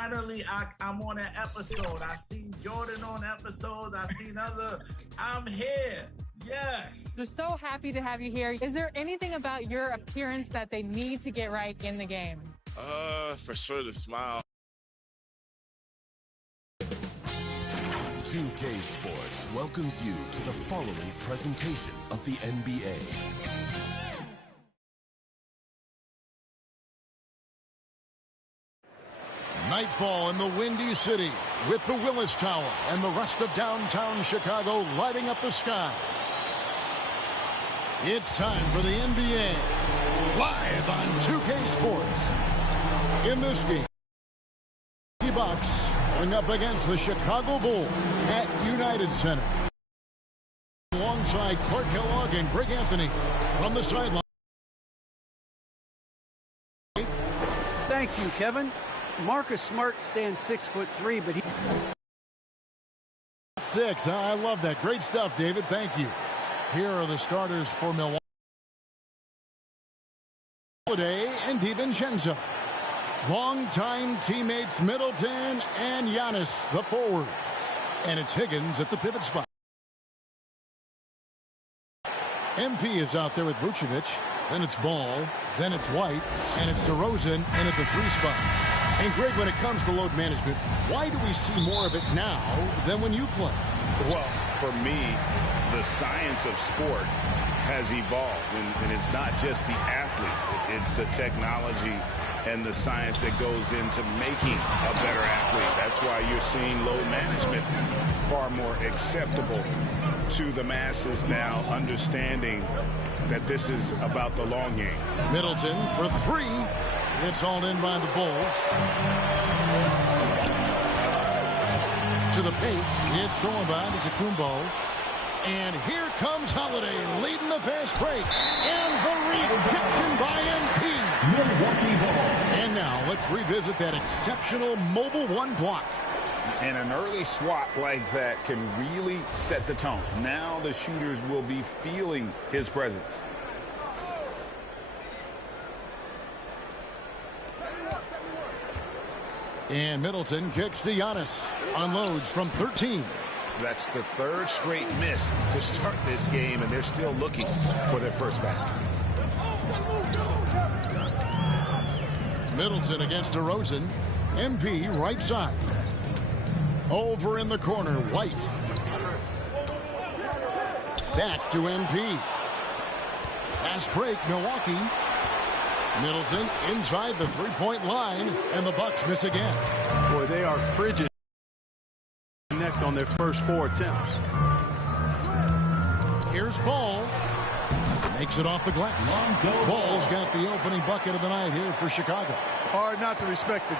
Finally, I'm on an episode. I seen Jordan on episodes. I seen other. I'm here. Yes. We're so happy to have you here. Is there anything about your appearance that they need to get right in the game? For sure the smile. 2K Sports welcomes you to the following presentation of the NBA. Nightfall in the Windy City with the Willis Tower and the rest of downtown Chicago lighting up the sky. It's time for the NBA live on 2K Sports. In this game, the Bucks going up against the Chicago Bulls at United Center. Alongside Clark Kellogg and Greg Anthony from the sideline. Thank you, Kevin. Marcus Smart stands 6'3", but he... 6. I love that. Great stuff, David. Thank you. Here are the starters for Milwaukee. Holiday and DiVincenzo. Longtime teammates Middleton and Giannis, the forwards. And it's Higgins at the pivot spot. MP is out there with Vucevic. Then it's Ball. Then it's White. And it's DeRozan in at the 3 spot. And Greg, when it comes to load management, why do we see more of it now than when you play? Well, for me, the science of sport has evolved, and it's not just the athlete. It's the technology and the science that goes into making a better athlete. That's why you're seeing load management far more acceptable to the masses now, understanding that this is about the long game. Middleton for 3. It's all in by the Bulls. To the paint. It's Solovay to Kumbo. And here comes Holiday leading the fast break. And the rejection by MP. And now let's revisit that exceptional mobile 1 block. And an early swat like that can really set the tone. Now the shooters will be feeling his presence. And Middleton kicks to Giannis. Unloads from 13. That's the 3rd straight miss to start this game, and they're still looking for their first basket. Middleton against DeRozan. MP right side. Over in the corner, White. Back to MP. Fast break, Milwaukee. Middleton inside the 3-point line, and the Bucks miss again. Boy, they are frigid. Connect on their first 4 attempts. Here's Ball. Makes it off the glass. Ball's got the opening bucket of the night here for Chicago. Hard not to respect the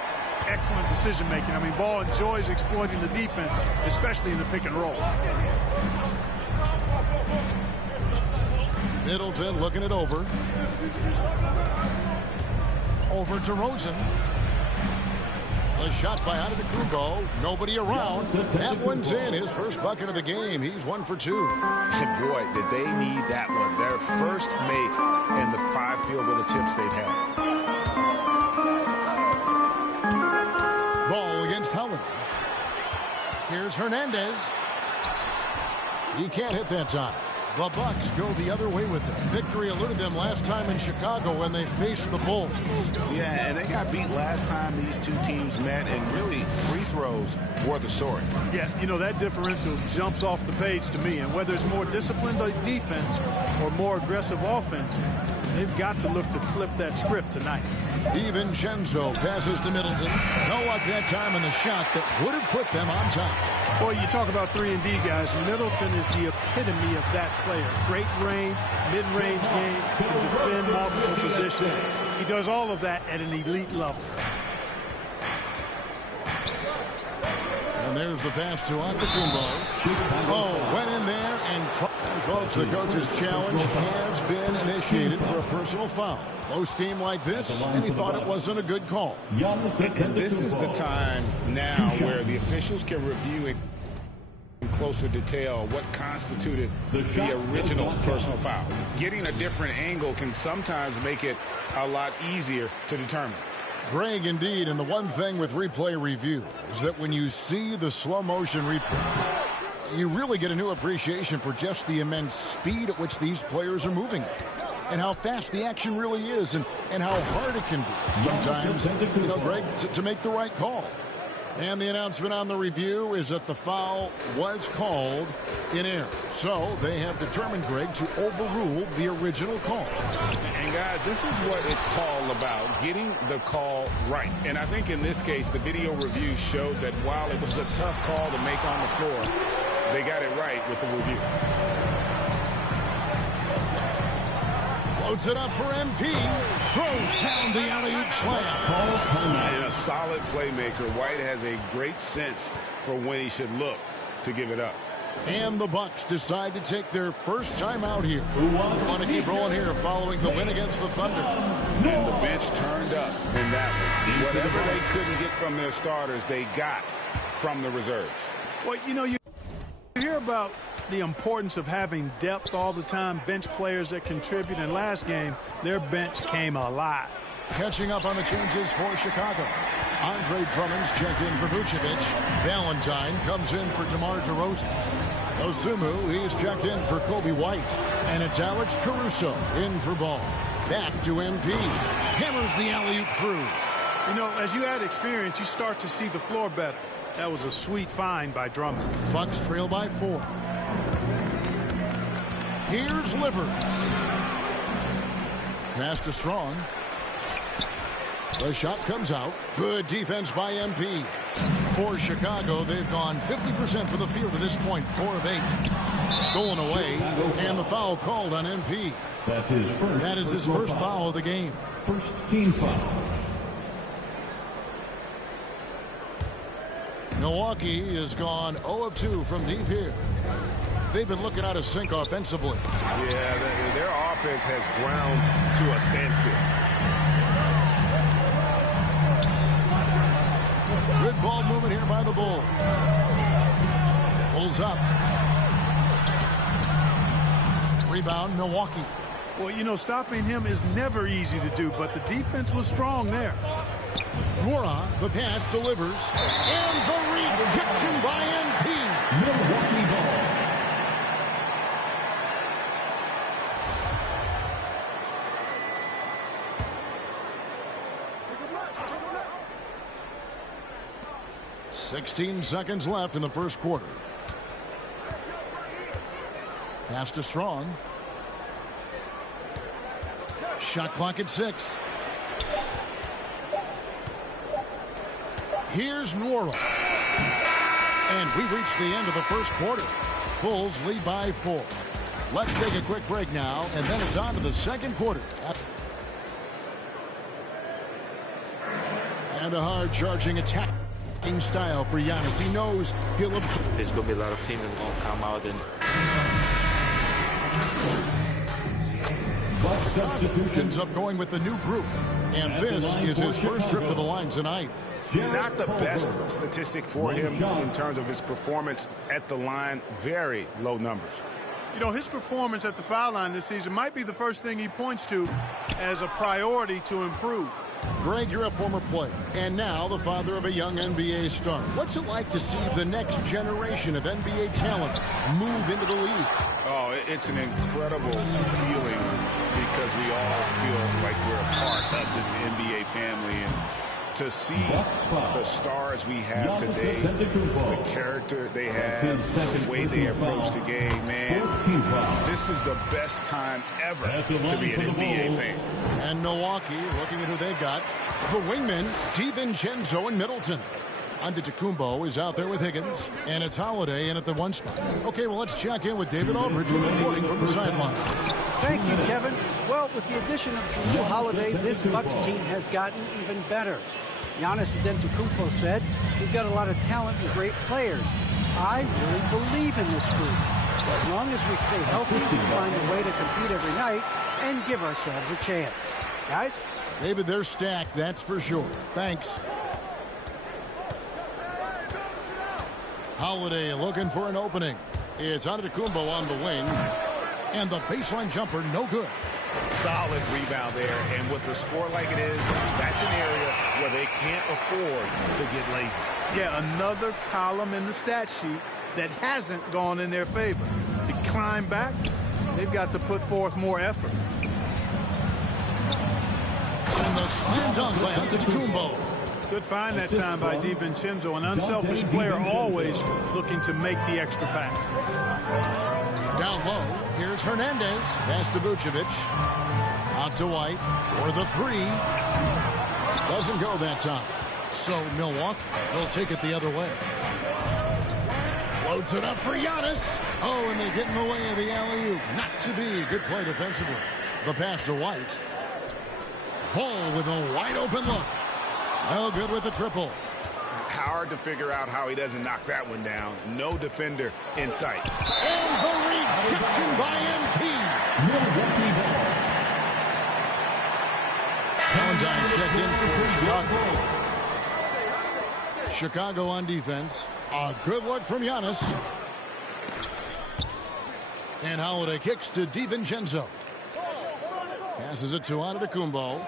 excellent decision-making. I mean, Ball enjoys exploiting the defense, especially in the pick and roll. Middleton looking it over. Over to Rosen. The shot by Antetokounmpo. Nobody around. That one's in. His first bucket of the game. He's 1 for 2. And boy, did they need that one. Their first make in the 5 field goal attempts they've had. Ball against Holiday. Here's Hernandez. He can't hit that time. The Bucks go the other way with it. Victory eluded them last time in Chicago when they faced the Bulls. Yeah, and they got beat last time these two teams met, and really free throws were the story. Yeah, you know, that differential jumps off the page to me, and whether it's more disciplined defense or more aggressive offense, they've got to look to flip that script tonight. DiVincenzo passes to Middleton. No luck that time in the shot that would have put them on top. Boy, you talk about 3-and-D guys. Middleton is the epitome of that player. Great range, mid-range game, can defend multiple positions. He does all of that at an elite level. And there's the pass to Antetokounmpo. Oh, went in there and folks, the coach's challenge has been initiated for a personal foul. Close game like this, and he thought it wasn't a good call. And this is the time now where the officials can review it in closer detail what constituted the original personal foul. Getting a different angle can sometimes make it a lot easier to determine. Greg, indeed, and the one thing with replay review is that when you see the slow motion replay, you really get a new appreciation for just the immense speed at which these players are moving and how fast the action really is and how hard it can be sometimes, Greg, to make the right call. And the announcement on the review is that the foul was called in error. So they have determined, Greg, to overrule the original call. And guys, this is what it's all about, getting the call right. And I think in this case, the video review showed that while it was a tough call to make on the floor, they got it right with the review. Floats it up for MP. Throws down the alley-oop slam. And a solid playmaker. White has a great sense for when he should look to give it up. And the Bucks decide to take their first time out here. We want to keep rolling here following the win against the Thunder. And the bench turned up in that one. Whatever they couldn't get from their starters, they got from the reserves. Well, you hear about the importance of having depth all the time, bench players that contribute. In last game, their bench came alive. Catching up on the changes for Chicago. Andre Drummond's checked in for Vucevic. Valentine comes in for DeMar DeRozan. Osumu, he's checked in for Kobe White. And it's Alex Caruso in for Ball. Back to MP. Hammers the alley-oop through. As you add experience, you start to see the floor better. That was a sweet find by Drummond. Bucks trail by 4. Here's Livers. Pass to Strong. The shot comes out. Good defense by MP. For Chicago, they've gone 50% from the field to this point, 4 of 8. Stolen away, and the foul called on MP. That is his first foul of the game. First team foul. Milwaukee has gone 0 of 2 from deep here. They've been looking out of sync offensively. Yeah, their offense has ground to a standstill. Good ball movement here by the Bulls. Pulls up. Rebound, Milwaukee. Well, stopping him is never easy to do, but the defense was strong there. Nora, the pass delivers. And the rejection by MP. Milwaukee ball. .16 seconds left in the first quarter. Pass to Strong. Shot clock at 6. Here's Nora. And we've reached the end of the first quarter. Bulls lead by 4. Let's take a quick break now, and then it's on to the second quarter. And a hard-charging attack. Style for Giannis. He knows he'll absorb. There's going to be a lot of teams that's going to come out and ends up going with the new group. And this is his first trip to the line tonight. Not the best statistic for him in terms of his performance at the line. Very low numbers. His performance at the foul line this season might be the first thing he points to as a priority to improve. Greg, you're a former player, and now the father of a young NBA star. What's it like to see the next generation of NBA talent move into the league? Oh, it's an incredible feeling because we all feel like we're a part of this NBA family. And to see the stars we have today, the character they have, the way they approach the game, man, this is the best time ever to be an NBA fan. And Milwaukee, looking at who they've got, the wingman, DiVincenzo and Middleton. Antetokounmpo is out there with Higgins, and it's Holiday in at the 1 spot. Okay, well, let's check in with David Aldridge reporting from the sideline. Thank you, Kevin. Well, with the addition of Jrue Holiday, this Bucks team has gotten even better. Giannis Antetokounmpo said, "We've got a lot of talent and great players. I really believe in this group. As long as we stay healthy, we find a way to compete every night and give ourselves a chance." Guys? David, they're stacked, that's for sure. Thanks. Holiday looking for an opening. It's Antetokounmpo on the wing. And the baseline jumper, no good. Solid rebound there. And with a score like it is, that's an area where they can't afford to get lazy. Yeah, another column in the stat sheet that hasn't gone in their favor. To climb back, they've got to put forth more effort. And the slam dunk by Antetokounmpo. Good find that time by DiVincenzo. An unselfish player, always looking to make the extra pass. Down low, here's Hernandez. Pass to Vucevic. Out to White for the three. Doesn't go that time. So Milwaukee will take it the other way. Loads it up for Giannis. Oh, and they get in the way of the alley-oop. Not to be. Good play defensively. The pass to White. Paul with a wide-open look. No good with the triple. Hard to figure out how he doesn't knock that one down. No defender in sight. And the rejection by MP. Valentine's checked in for Chicago. Chicago on defense. A good look from Giannis. And Holiday kicks to DiVincenzo. Passes it to Antetokounmpo.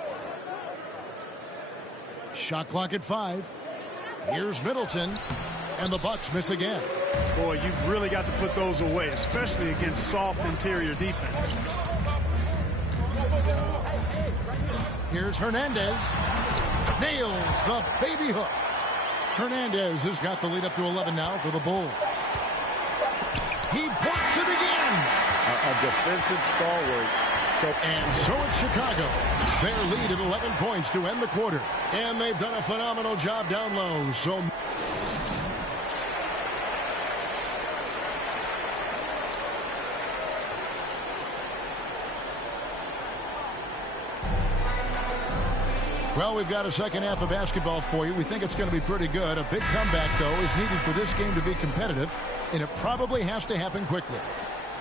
Shot clock at 5. Here's Middleton. And the Bucks miss again. Boy, you've really got to put those away, especially against soft interior defense. Here's Hernandez. Nails the baby hook. Hernandez has got the lead up to 11 now for the Bulls. He blocks it again. A defensive stalwart. And so it's Chicago. Their lead at 11 points to end the quarter. And they've done a phenomenal job down low. So well, we've got a second half of basketball for you. We think it's going to be pretty good. A big comeback, though, is needed for this game to be competitive, and it probably has to happen quickly.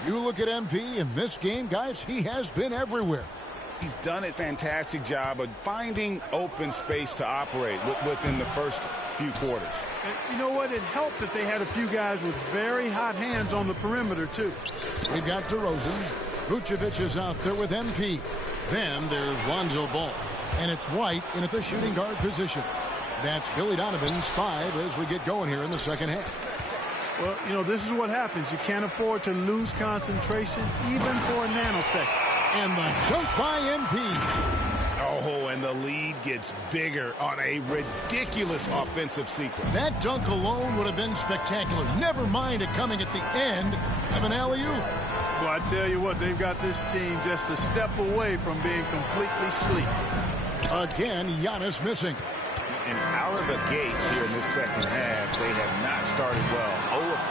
You look at MP in this game, guys, he has been everywhere. He's done a fantastic job of finding open space to operate within the first few quarters. And you know what? It helped that they had a few guys with very hot hands on the perimeter, too. We've got DeRozan. Vucevic is out there with MP. Then there's Lonzo Ball. And it's White in at the shooting guard position. That's Billy Donovan's 5 as we get going here in the second half. Well, you know, this is what happens. You can't afford to lose concentration even for a nanosecond. And the dunk by MP. Oh, and the lead gets bigger on a ridiculous offensive sequence. That dunk alone would have been spectacular. Never mind it coming at the end of an alley-oop. Well, I tell you what, they've got this team just a step away from being completely asleep. Again, Giannis missing. And out of the gates here in this second half, they have not started well. 0 of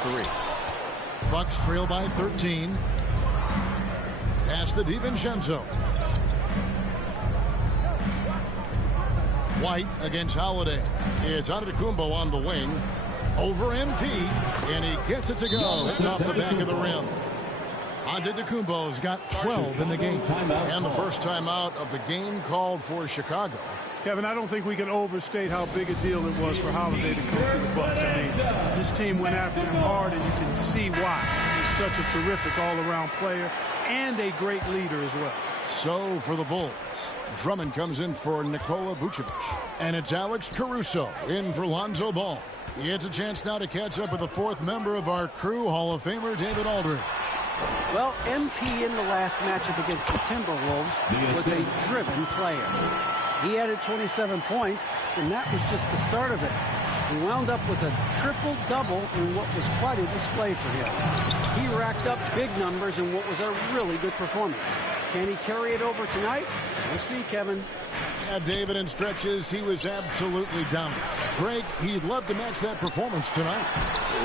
3. Bucks trail by 13. Pass to DiVincenzo. White against Holiday. It's Antetokounmpo on the wing. Over MP. And he gets it to go. Off the back of the rim. Antetokounmpo's got 12 in the game. And the first timeout of the game called for Chicago. Kevin, I don't think we can overstate how big a deal it was for Holiday to come to the Bucks. I mean, this team went after him hard, and you can see why. He's such a terrific all-around player and a great leader as well. So for the Bulls, Drummond comes in for Nikola Vucevic. And it's Alex Caruso in for Lonzo Ball. It's a chance now to catch up with the fourth member of our crew, Hall of Famer David Aldridge. Well, MP in the last matchup against the Timberwolves was a driven player. He added 27 points, and that was just the start of it. He wound up with a triple-double in what was quite a display for him. He racked up big numbers in what was a really good performance. Can he carry it over tonight? We'll see, Kevin. Yeah, David, in stretches, he was absolutely dominant. Greg, he'd love to match that performance tonight.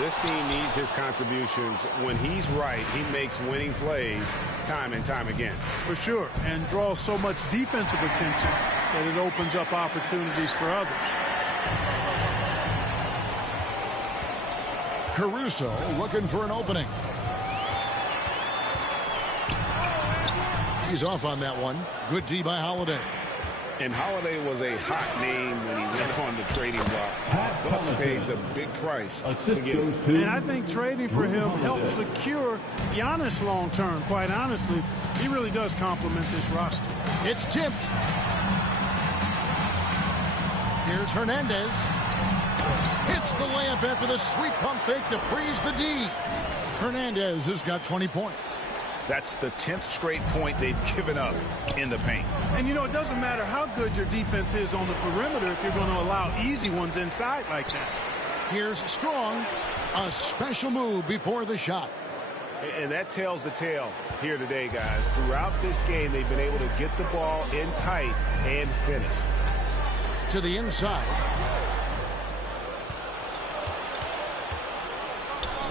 This team needs his contributions. When he's right, he makes winning plays time and time again. For sure, and draws so much defensive attention that it opens up opportunities for others. Caruso looking for an opening. He's off on that one. Good D by Holiday. And Holiday was a hot name when he went on the trading block. Bucks picked paid the big price to get him. And I think trading for him helps secure Giannis long term. Quite honestly, he really does complement this roster. It's tipped. Here's Hernandez. Hits the layup after the sweet pump fake to freeze the D. Hernandez has got 20 points. That's the 10th straight point they've given up in the paint. And, you know, it doesn't matter how good your defense is on the perimeter if you're going to allow easy ones inside like that. Here's Strong. A special move before the shot. And that tells the tale here today, guys. Throughout this game, they've been able to get the ball in tight and finish. To the inside.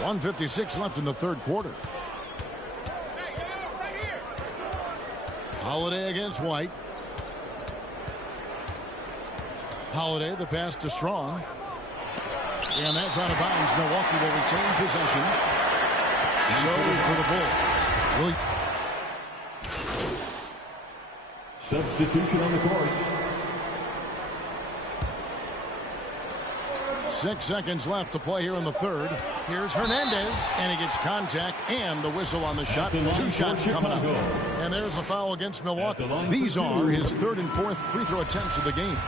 1:56 left in the third quarter. Holiday against White. Holiday, the pass to Strong. And that's out of bounds. Milwaukee will retain possession. So for the Bulls. Substitution on the court. 6 seconds left to play here in the third. Here's Hernandez, and he gets contact and the whistle on the shot. 2 shots coming up. And there's the foul against Milwaukee. These are his third and fourth free throw attempts of the game.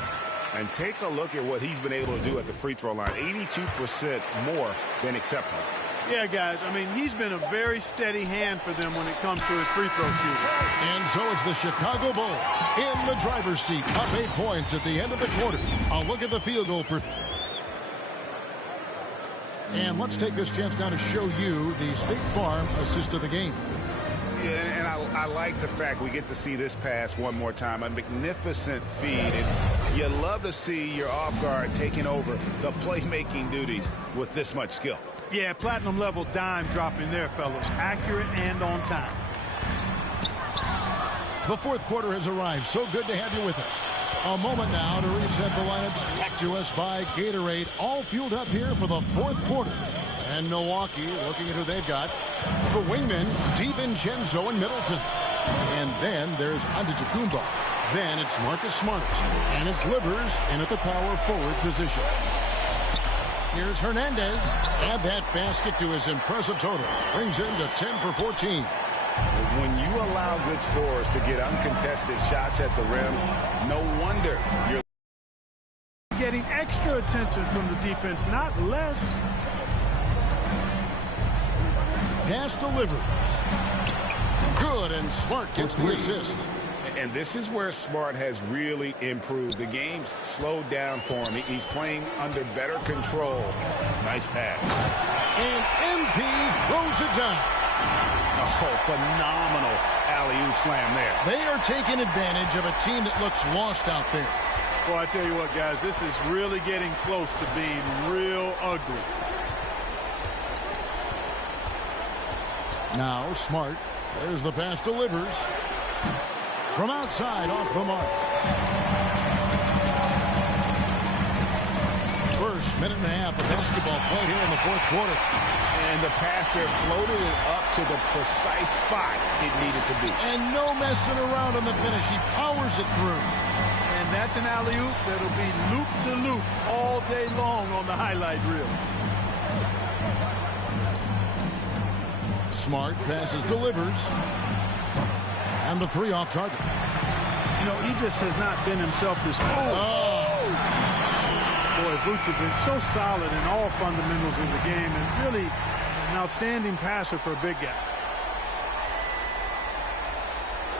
And take a look at what he's been able to do at the free throw line. 82% more than acceptable. Yeah, guys, I mean, he's been a very steady hand for them when it comes to his free throw shooting. And so it's the Chicago Bulls in the driver's seat, up 8 points at the end of the quarter. A look at the field goal. And let's take this chance now to show you the State Farm assist of the game. Yeah, and I like the fact we get to see this pass one more time. A magnificent feed. And you love to see your off guard taking over the playmaking duties with this much skill. Yeah, platinum level dime dropping there, fellas. Accurate and on time. The fourth quarter has arrived. So good to have you with us. A moment now to reset the lineups brought to us by Gatorade. All fueled up here for the fourth quarter. And Milwaukee looking at who they've got. The wingmen, DiVincenzo and Middleton. And then there's Antetokounmpo. Then it's Marcus Smart. And it's Livers in at the power forward position. Here's Hernandez. Add that basket to his impressive total. Brings him to 10 for 14. When you allow good scorers to get uncontested shots at the rim, no wonder you're getting extra attention from the defense, not less. Pass to Livers. Good, and Smart gets the assist. And this is where Smart has really improved. The game's slowed down for him. He's playing under better control. Nice pass. And MP throws it down. Oh, phenomenal alley-oop slam there. They are taking advantage of a team that looks lost out there. Well, I tell you what, guys, this is really getting close to being real ugly. Now Smart. There's the pass to Livers. From outside, off the mark. First minute and a half of basketball played here in the fourth quarter. And the pass there floated it up to the precise spot it needed to be. And no messing around on the finish. He powers it through. And that's an alley-oop that'll be loop-to-loop all day long on the highlight reel. Smart passes to Livers. And the three off target. You know, he just has not been himself this morning. Boy, Vucevic, so solid in all fundamentals of the game and really an outstanding passer for a big guy.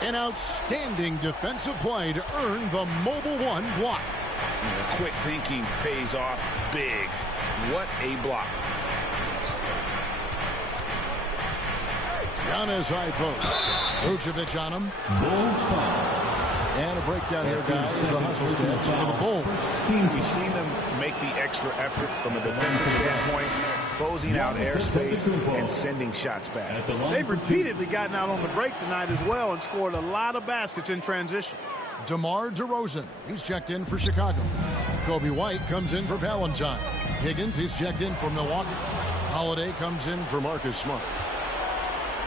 An outstanding defensive play to earn the Mobile One block. Quick thinking pays off big. What a block. Giannis high post. Vucevic on him. And a breakdown here, guys. The hustle stats for the Bulls. We've seen them make the extra effort from a defensive standpoint, closing out airspace and sending shots back. They've repeatedly gotten out on the break tonight as well and scored a lot of baskets in transition. DeMar DeRozan, he's checked in for Chicago. Kobe White comes in for Valentine. Higgins, he's checked in for Milwaukee. Holiday comes in for Marcus Smart.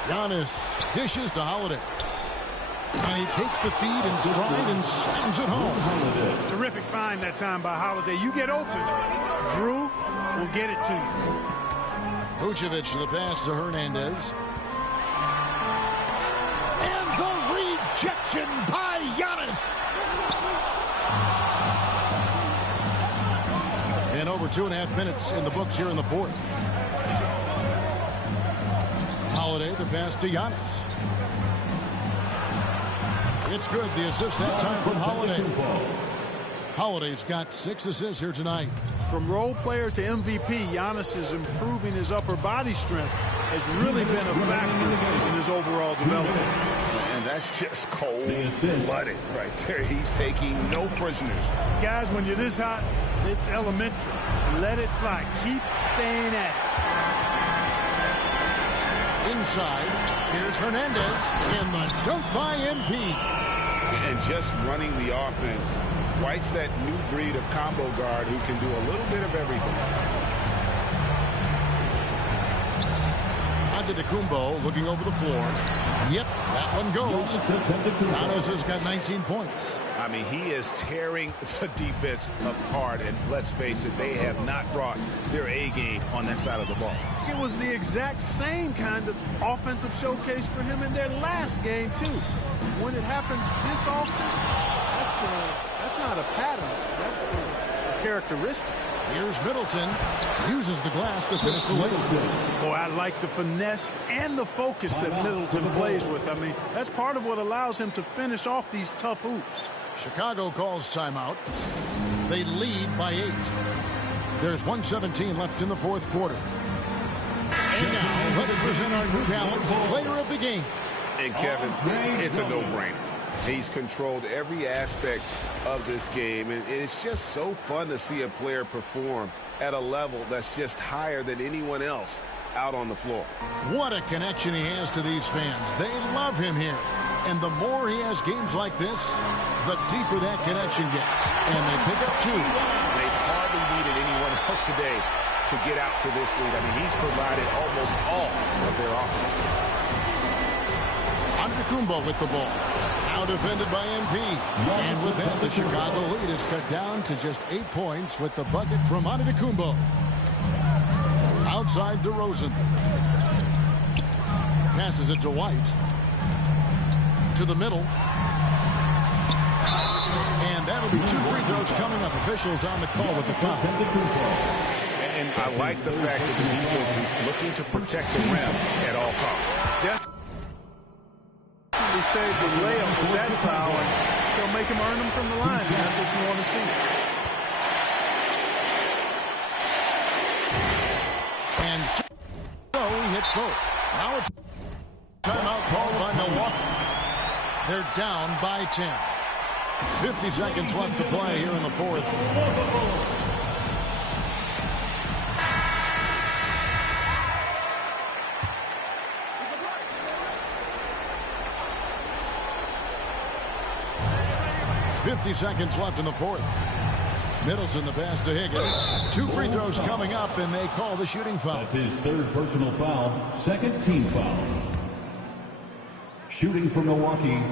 Giannis dishes to Holiday. And he takes the feed in stride and slams it home. Terrific find that time by Holiday. You get open. Drew, will get it to you. Vucevic to the pass to Hernandez. And the rejection by Giannis. And over 2.5 minutes in the books here in the fourth. Holiday, the pass to Giannis. It's good. The assist that time from Holiday. Holiday's got 6 assists here tonight. From role player to MVP, Giannis is improving his upper body strength. Has really been a factor in his overall development. And that's just cold-blooded right there. He's taking no prisoners. Guys, when you're this hot, it's elementary. Let it fly. Keep staying at it. Inside, here's Hernandez in the dunk by MP. And just running the offense, White's that new breed of combo guard who can do a little bit of everything. Antetokounmpo looking over the floor. Yep, that one goes. Giannis has got 19 points. I mean, he is tearing the defense apart, and let's face it, they have not brought their A game on that side of the ball. It was the exact same kind of offensive showcase for him in their last game, too. When it happens this often, that's not a pattern. That's a characteristic. Here's Middleton. Uses the glass to finish the layup. Boy, I like the finesse and the focus that Middleton plays with. I mean, that's part of what allows him to finish off these tough hoops. Chicago calls timeout. They lead by 8. There's 1:17 left in the fourth quarter. And now, let's present our New Balance player of the game. And Kevin, it's a no-brainer. He's controlled every aspect of this game, and it's just so fun to see a player perform at a level that's just higher than anyone else out on the floor. What a connection he has to these fans. They love him here. And the more he has games like this, the deeper that connection gets. And they pick up 2. They've hardly needed anyone else today to get out to this lead. I mean, he's provided almost all of their offense. Antetokounmpo with the ball. Now defended by MP. And with that, the Chicago lead is cut down to just 8 points with the bucket from Antetokounmpo. Outside DeRozan. Passes it to White. To the middle. And that'll be 2 free throws coming up. Officials on the call with the foul. And I like the fact that the defense is looking to protect the rim at all costs. Yeah. They saved the layup with that foul, and they'll make him earn them from the line. And that's what you want to see. And so he hits both. Now it's timeout called by Milwaukee. They're down by 10. 50 seconds left to play here in the fourth. Seconds left in the fourth. Middleton the pass to Higgins. 2 free throws coming up, and they call the shooting foul. That's his 3rd personal foul, 2nd team foul. Shooting for Milwaukee.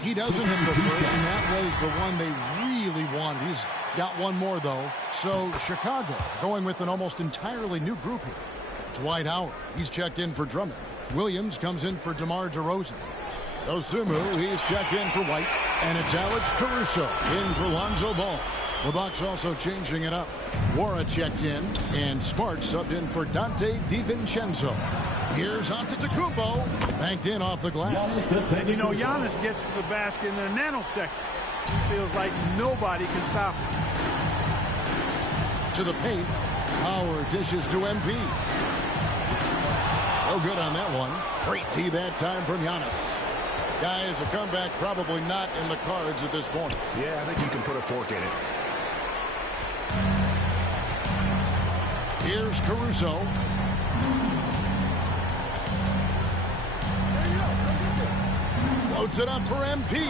He doesn't hit the first, and that was the one they really wanted. He's got one more, though. So Chicago going with an almost entirely new group here. Dwight Howard, he's checked in for Drummond. Williams comes in for DeMar DeRozan. Osumu, he's checked in for White. And it's Alex Caruso in for Lonzo Ball. The Bucks also changing it up. Wara checked in, and Smart subbed in for Dante DiVincenzo. Here's Antetokounmpo, banked in off the glass. And you know, Giannis gets to the basket in a nanosecond. He feels like nobody can stop him. To the paint, Howard dishes to MP. No good on that one. Great tee that time from Giannis. Guys, a comeback probably not in the cards at this point. Yeah, I think you can put a fork in it. Here's Caruso. Floats it up for MP.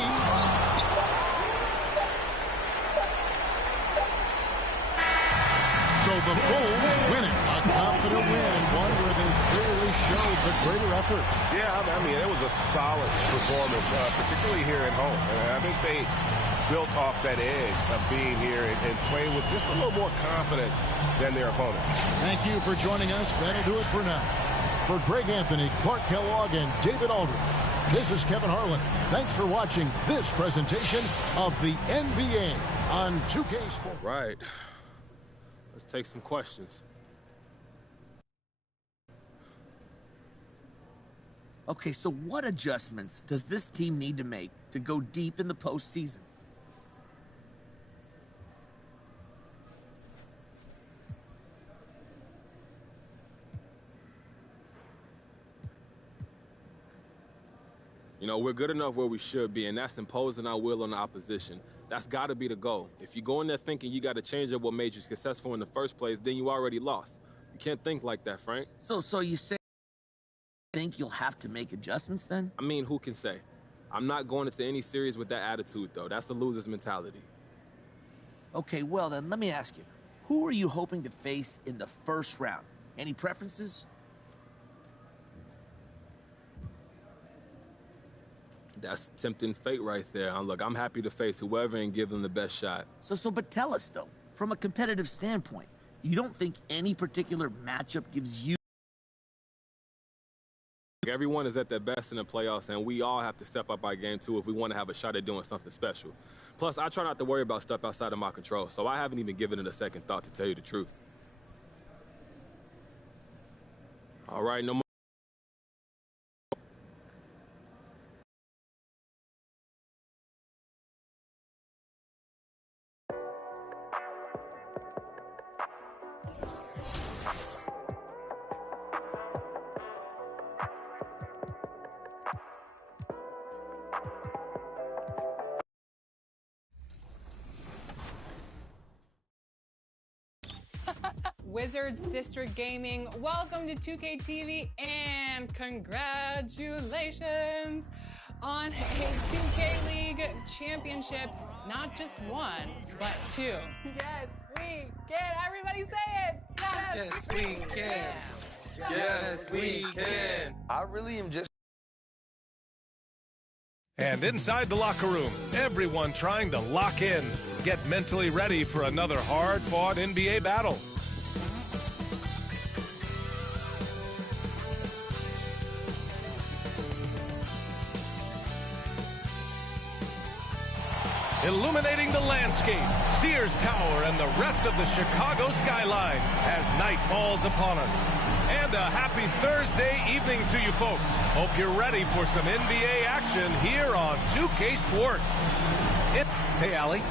So the Bulls win it. A confident win, and one where they clearly showed the greater effort. Yeah, I mean, it was a solid performance, particularly here at home. I think they built off that edge of being here and playing with just a little more confidence than their opponents. Thank you for joining us. That'll do it for now. For Greg Anthony, Clark Kellogg, and David Aldridge, this is Kevin Harlan. Thanks for watching this presentation of the NBA on 2K Sports. Right. Let's take some questions. Okay, so what adjustments does this team need to make to go deep in the postseason? You know, we're good enough where we should be, and that's imposing our will on the opposition. That's got to be the goal. If you go in there thinking you got to change up what made you successful in the first place, then you already lost. You can't think like that, Frank. So you think you'll have to make adjustments then? I mean, who can say? I'm not going into any series with that attitude, though. That's a loser's mentality. Okay, well then, let me ask you. Who are you hoping to face in the first round? Any preferences? That's tempting fate right there. Look, I'm happy to face whoever and give them the best shot. But tell us, though, from a competitive standpoint, you don't think any particular matchup gives you... Everyone is at their best in the playoffs, and we all have to step up our game, too, if we want to have a shot at doing something special. Plus, I try not to worry about stuff outside of my control, so I haven't even given it a second thought, to tell you the truth. All right, no more. Wizards District Gaming, welcome to 2K TV, and congratulations on a 2K League championship. Not just one, but two. Yes, we can. Everybody say it. Yes, we can. Yes, we can. I really am just... And inside the locker room, everyone trying to lock in, get mentally ready for another hard-fought NBA battle. Illuminating the landscape, Sears Tower and the rest of the Chicago skyline as night falls upon us. And a happy Thursday evening to you folks. Hope you're ready for some NBA action here on 2K Sports. Hey, Allie.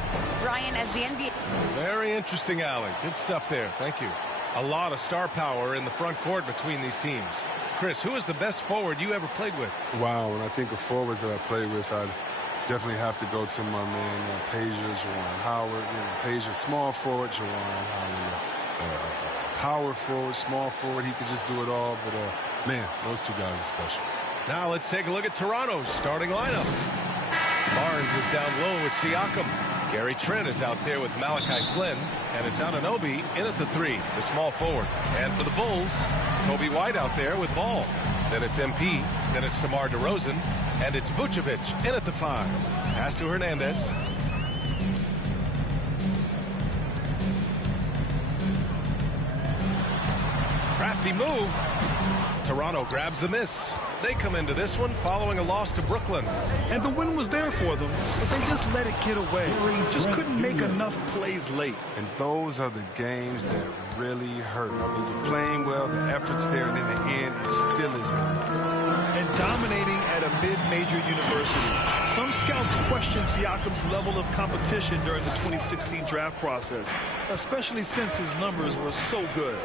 Ryan, as the NBA... Very interesting, Allie. Good stuff there. Thank you. A lot of star power in the front court between these teams. Chris, who is the best forward you ever played with? Wow, when I think of forwards that I played with, I'd definitely have to go to my man, Pager, Juwan Howard. Pager, small forward, Juwan Howard. Power forward, small forward, he could just do it all. But, man, those two guys are special. Now let's take a look at Toronto's starting lineup. Barnes is down low with Siakam. Gary Trent is out there with Malachi Flynn. And it's Anunoby in at the 3, the small forward. And for the Bulls, Kobe White out there with Ball. Then it's MP. Then it's DeMar DeRozan. And it's Vucevic in at the 5. Pass to Hernandez. Crafty move. Toronto grabs the miss. They come into this one following a loss to Brooklyn. And the win was there for them, but they just let it get away. Just couldn't make enough plays late. And those are the games that really hurt. I mean, you're playing well, the effort's there, and in the end, it still isn't enough. And dominating at a mid-major university. Some scouts question Siakam's level of competition during the 2016 draft process, especially since his numbers were so good.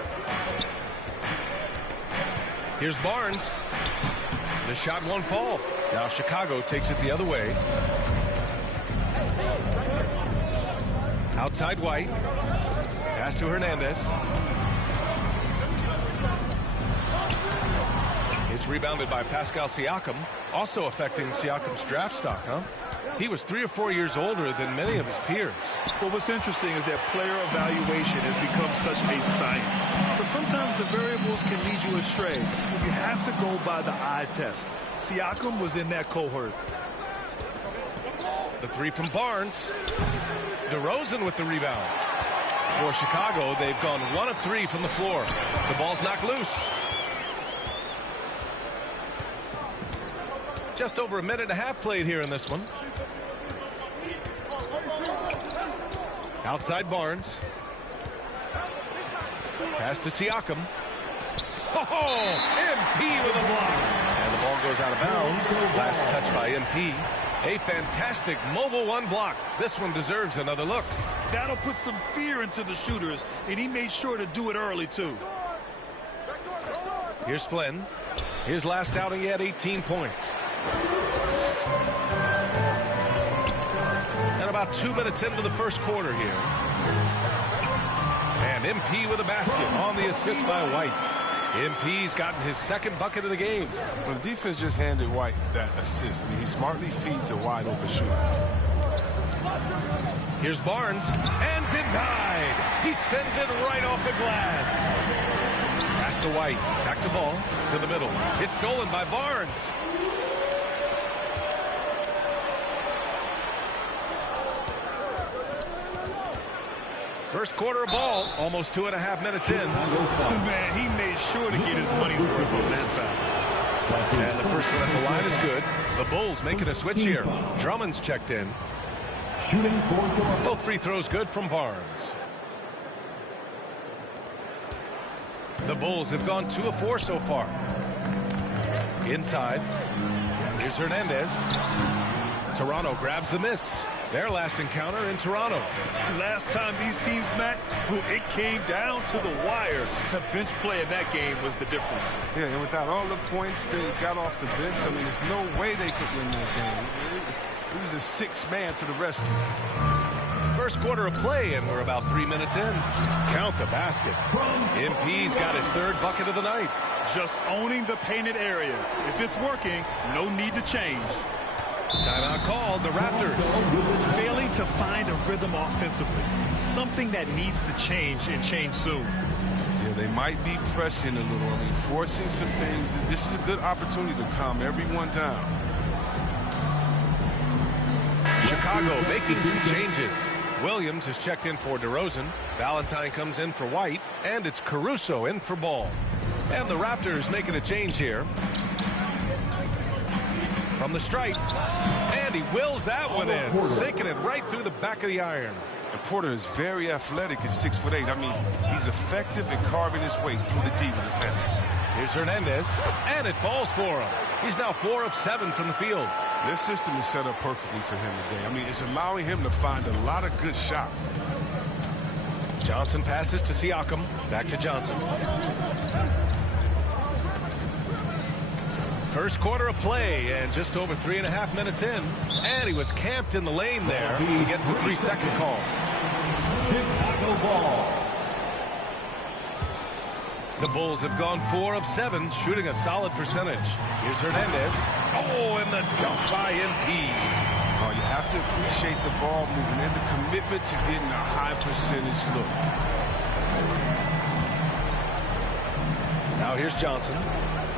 Here's Barnes. The shot won't fall. Now Chicago takes it the other way. Outside White. Pass to Hernandez. It's rebounded by Pascal Siakam, also affecting Siakam's draft stock, huh? He was 3 or 4 years older than many of his peers. Well, what's interesting is that player evaluation has become such a science. But sometimes the variables can lead you astray. You have to go by the eye test. Siakam was in that cohort. The three from Barnes. DeRozan with the rebound. For Chicago, they've gone 1 of 3 from the floor. The ball's knocked loose. Just over a minute and a half played here in this one. Outside Barnes. Pass to Siakam. Oh, MP with a block. And the ball goes out of bounds. Last touch by MP. A fantastic mobile one block. This one deserves another look. That'll put some fear into the shooters, and he made sure to do it early, too. Here's Flynn. His last outing, he had 18 points. And about 2 minutes into the first quarter here. And MP with a basket on the assist by White. MP's gotten his second bucket of the game. Well, the defense just handed White that assist. I mean, he smartly feeds a wide open shooter. Here's Barnes, and denied. He sends it right off the glass. Pass to White, back to ball, to the middle. It's stolen by Barnes. First quarter of ball, almost 2.5 minutes in. Man, he made sure to get his money's worth on that side. And the first one at the line is good. The Bulls making a switch here. Drummond's checked in. Shooting for Toronto. Both free throws good from Barnes. The Bulls have gone 2 of 4 so far. Inside. Here's Hernandez. Toronto grabs the miss. Their last encounter in Toronto. Last time these teams met, it came down to the wire. The bench play in that game was the difference. Yeah, and without all the points they got off the bench, I mean, there's no way they could win that game. He was the sixth man to the rescue. First quarter of play, and we're about 3 minutes in. Count the basket. MP's got his third bucket of the night. Just owning the painted area. If it's working, no need to change. Timeout called, the Raptors. Failing to find a rhythm offensively. Something that needs to change and change soon. Yeah, they might be pressing a little. I mean, forcing some things. This is a good opportunity to calm everyone down. Chicago making some changes. Williams has checked in for DeRozan. Valentine comes in for White. And it's Caruso in for Ball. And the Raptors making a change here. From the stripe. And he wills that one in. Sinking it right through the back of the iron. And Porter is very athletic at 6'8". I mean, he's effective at carving his way through the D with his hands. Here's Hernandez. And it falls for him. He's now 4 of 7 from the field. This system is set up perfectly for him today. I mean, it's allowing him to find a lot of good shots. Johnson passes to Siakam. Back to Johnson. First quarter of play, and just over 3.5 minutes in. And he was camped in the lane there. He gets a 3-second call. Chicago ball. The Bulls have gone 4 of 7, shooting a solid percentage. Here's Hernandez. Oh, and the dunk by MP. Oh, you have to appreciate the ball movement and the commitment to getting a high percentage look. Now here's Johnson,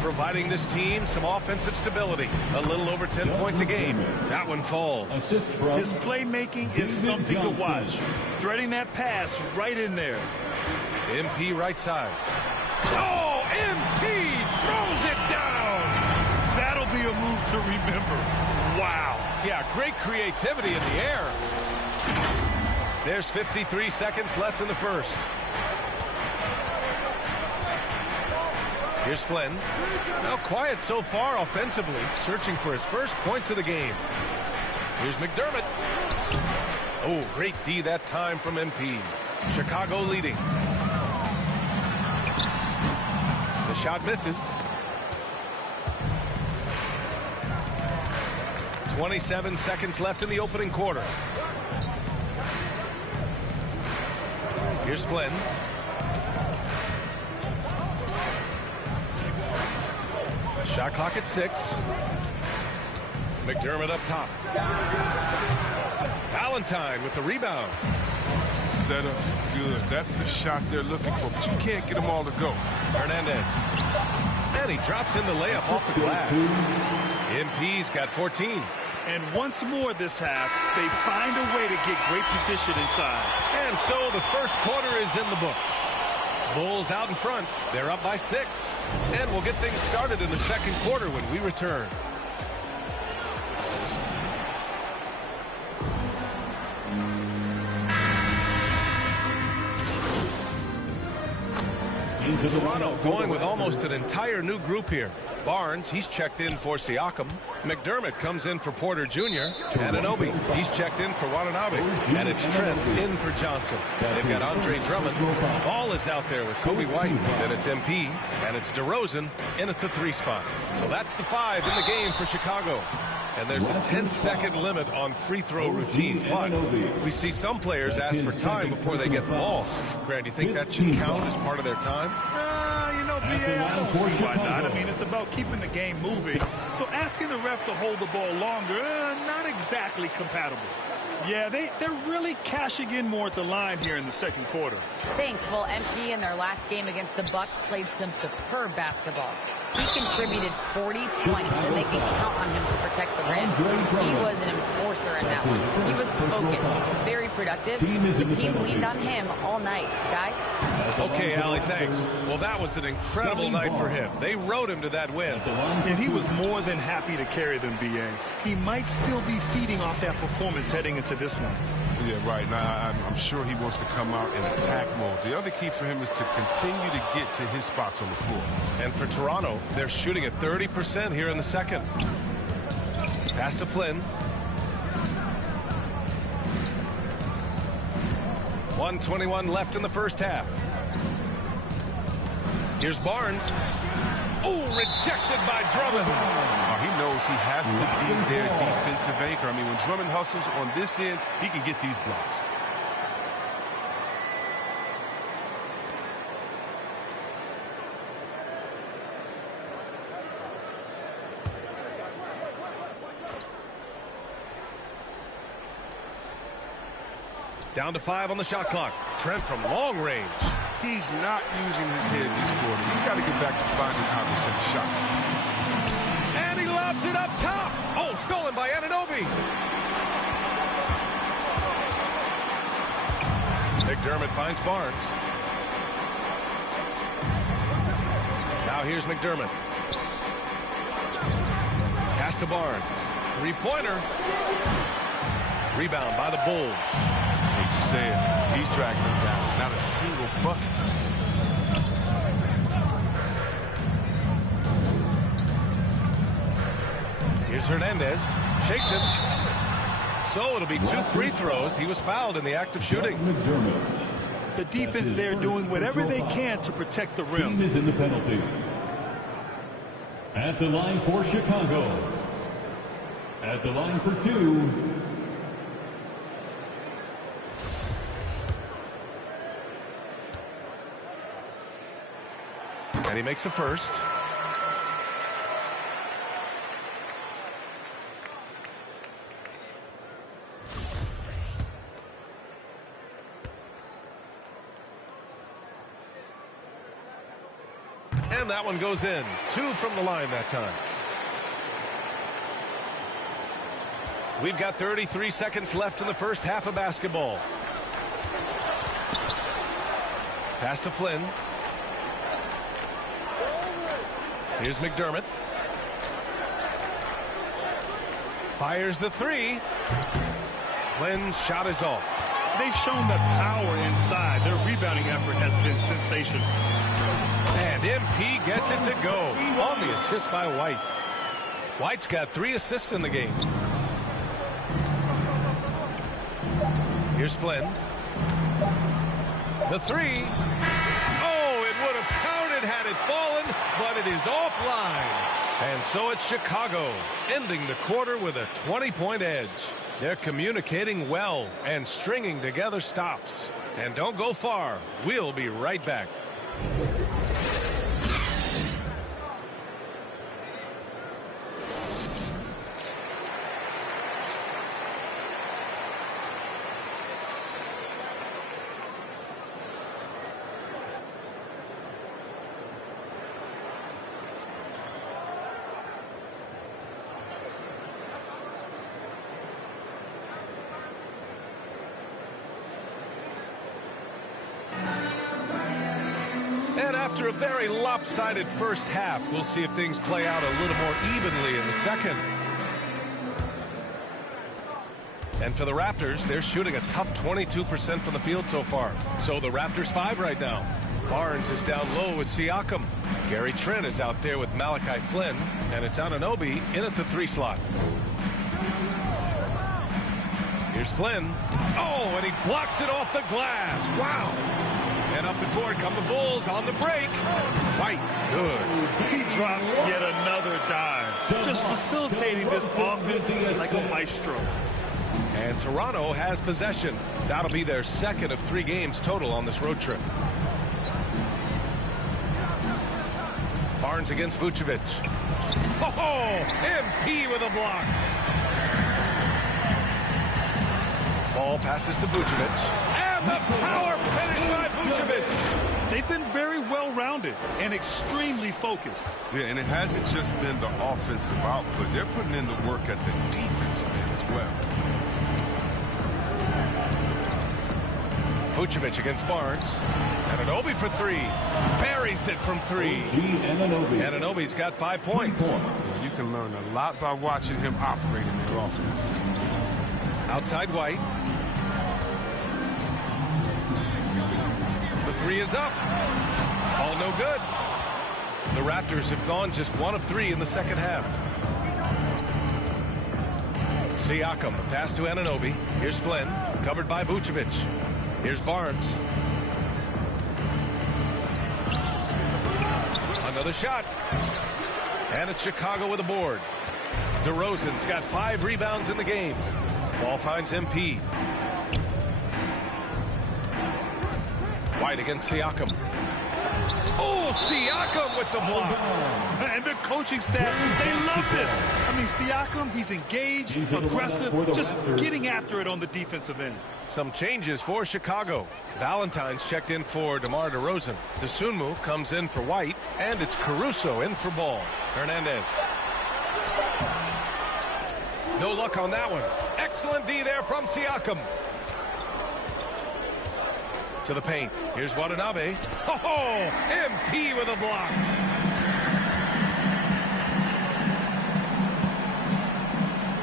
providing this team some offensive stability. A little over 10 points a game. That one falls. His playmaking is something to watch. Threading that pass right in there. MP right side. Oh, MP throws it down. That'll be a move to remember. Wow. Yeah, great creativity in the air. There's 53 seconds left in the first. Here's Flynn. Now quiet so far offensively, searching for his first points of the game. Here's McDermott. Oh, great D that time from MP. Chicago leading. The shot misses. 27 seconds left in the opening quarter. Here's Flynn. Shot clock at 6. McDermott up top. Valentine with the rebound. Setup's good. That's the shot they're looking for, but you can't get them all to go. Hernandez. And he drops in the layup off the glass. MP's got 14. And once more this half, they find a way to get great position inside. And so the first quarter is in the books. Bulls out in front. They're up by 6. And we'll get things started in the second quarter when we return. Toronto going with almost an entire new group here. Barnes, he's checked in for Siakam. McDermott comes in for Porter Jr. Anunoby, he's checked in for Watanabe. And it's Trent in for Johnson. They've got Andre Drummond. Ball is out there with Kobe White. Then it's MP. And it's DeRozan in at the 3 spot. So that's the 5 in the game for Chicago. And there's a 10-second limit on free throw routines. But we see some players ask for time before they get the ball. Grant, do you think that should count as part of their time? You know, BA, I don't see why not. I mean, it's about keeping the game moving. So asking the ref to hold the ball longer, not exactly compatible. Yeah, they're really cashing in more at the line here in the second quarter. Thanks. Well, MP in their last game against the Bucks played some superb basketball. He contributed 40 points, and they can count on him to protect the rim. He was an enforcer in that one. He was focused, very productive. The team leaned on him all night, guys. Okay, Allie, thanks. Well, that was an incredible night for him. They rode him to that win. And he was more than happy to carry them, BA. He might still be feeding off that performance heading into this one. Yeah, right. Now, I'm sure he wants to come out in attack mode. The other key for him is to continue to get to his spots on the floor. And for Toronto, they're shooting at 30% here in the second. Pass to Flynn. 1:21 left in the first half. Here's Barnes. Oh, rejected by Drummond. He knows he has to be their defensive anchor. I mean, when Drummond hustles on this end, he can get these blocks. Down to 5 on the shot clock. Trent from long range. He's not using his head this quarter. He's got to get back to finding how to set shots. And he lobs it up top. Oh, stolen by Anunoby. McDermott finds Barnes. Now here's McDermott. Pass to Barnes. 3-pointer. Rebound by the Bulls. Hate to say it, he's dragging them down. Not a single bucket this game. Here's Hernandez. Shakes him. So it'll be 2 free throws. He was fouled in the act of shooting. The defense there doing whatever they can to protect the rim. Team is in the penalty. At the line for Chicago. At the line for 2. And he makes a first. And that one goes in. 2 from the line that time. We've got 33 seconds left in the first half of basketball. Pass to Flynn. Here's McDermott. Fires the 3. Flynn's shot is off. They've shown that power inside. Their rebounding effort has been sensational. And MP gets it to go on the assist by White. White's got 3 assists in the game. Here's Flynn. The 3. Oh, it would have counted had it fallen, but it is offline. And so it's Chicago ending the quarter with a 20-point edge. They're communicating well and stringing together stops. And don't go far. We'll be right back. And after a very lopsided first half, we'll see if things play out a little more evenly in the second. And for the Raptors, they're shooting a tough 22% from the field so far. So the Raptors 5 right now. Barnes is down low with Siakam. Gary Trent is out there with Malachi Flynn. And it's Anunoby in at the 3 slot. Here's Flynn. Oh, and he blocks it off the glass. Wow. And up the court come the Bulls on the break. White, good. He drops yet another dime. Just facilitating this offense like a maestro. And Toronto has possession. That'll be their second of 3 games total on this road trip. Barnes against Vucevic. Oh, MP with a block. Ball passes to Vucevic. And the power finish by Vucevic. They've been very well-rounded and extremely focused. Yeah, and it hasn't just been the offensive output. They're putting in the work at the defensive end as well. Vucevic against Barnes. Anunoby for 3. Buries it from 3. Anunoby's got 5 points. You can learn a lot by watching him operate in their offense. Outside White. The 3 is up. All no good. The Raptors have gone just 1 of 3 in the second half. Siakam, the pass to Anunoby. Here's Flynn, covered by Vucevic. Here's Barnes. Another shot. And it's Chicago with a board. DeRozan's got 5 rebounds in the game. Ball finds MP. White against Siakam. Oh, Siakam with the block. And the coaching staff, they love this. I mean, Siakam, he's engaged, aggressive, just getting after it on the defensive end. Some changes for Chicago. Valentine's checked in for DeMar DeRozan. DeSunmu comes in for White, and it's Caruso in for Ball. Hernandez. No luck on that one. Excellent D there from Siakam. To the paint. Here's Watanabe. Oh, MP with a block.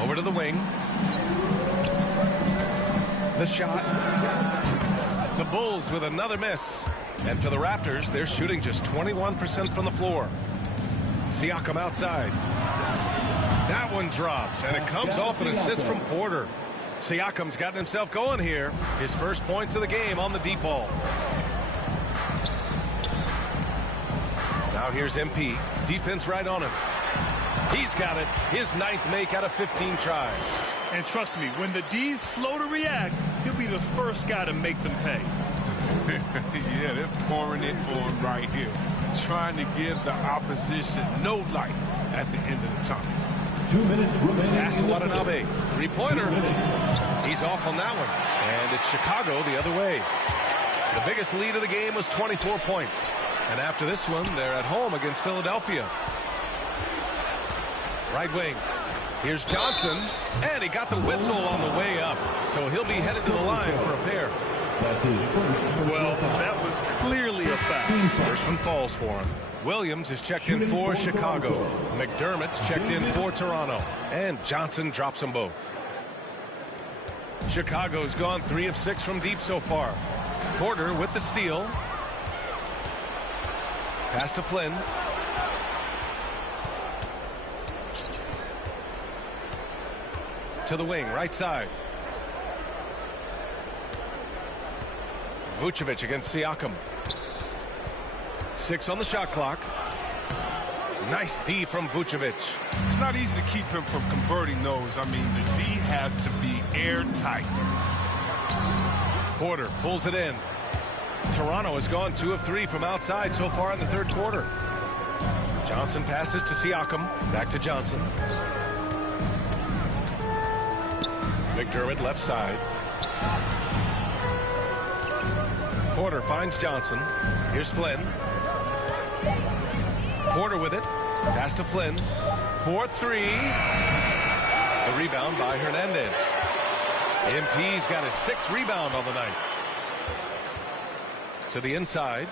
Over to the wing. The shot. The Bulls with another miss. And for the Raptors, they're shooting just 21% from the floor. Siakam outside. That one drops, and it comes off an assist from Porter. Siakam's gotten himself going here. His first points of the game on the deep ball. Now here's MP. Defense right on him. He's got it. His 9th make out of 15 tries. And trust me, when the D's slow to react, he'll be the first guy to make them pay. Yeah, they're pouring it on right here. Trying to give the opposition no light at the end of the tunnel. 2 minutes remaining. Pass to Watanabe. 3-pointer. He's off on that one. And it's Chicago the other way. The biggest lead of the game was 24 points. And after this one, they're at home against Philadelphia. Right wing. Here's Johnson. And he got the whistle on the way up. So he'll be headed to the line for a pair. That's his first. Well, that was clearly a foul. First one falls for him. Williams is checked in for Chicago. McDermott's checked in for Toronto. And Johnson drops them both. Chicago's gone 3 of 6 from deep so far. Porter with the steal. Pass to Flynn. To the wing, right side. Vucevic against Siakam. 6 on the shot clock. Nice D from Vucevic. It's not easy to keep him from converting those. I mean, the D has to be airtight. Porter pulls it in. Toronto has gone 2 of 3 from outside so far in the third quarter. Johnson passes to Siakam. Back to Johnson. McDermott left side. Porter finds Johnson. Here's Flynn. Porter with it. Pass to Flynn. 4-3. The rebound by Hernandez. MP's got his 6th rebound on the night. To the inside.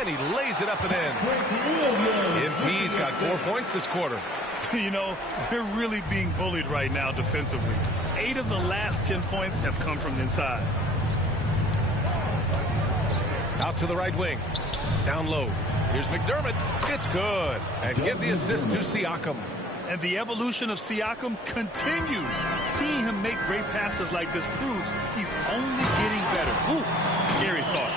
and he lays it up and in. MP's got 4 points this quarter. You know, they're really being bullied right now defensively. 8 of the last 10 points have come from inside. Out to the right wing. Down low. Here's McDermott. It's good. And give the assist to Siakam. And the evolution of Siakam continues. Seeing him make great passes like this proves he's only getting better. Ooh, scary thought.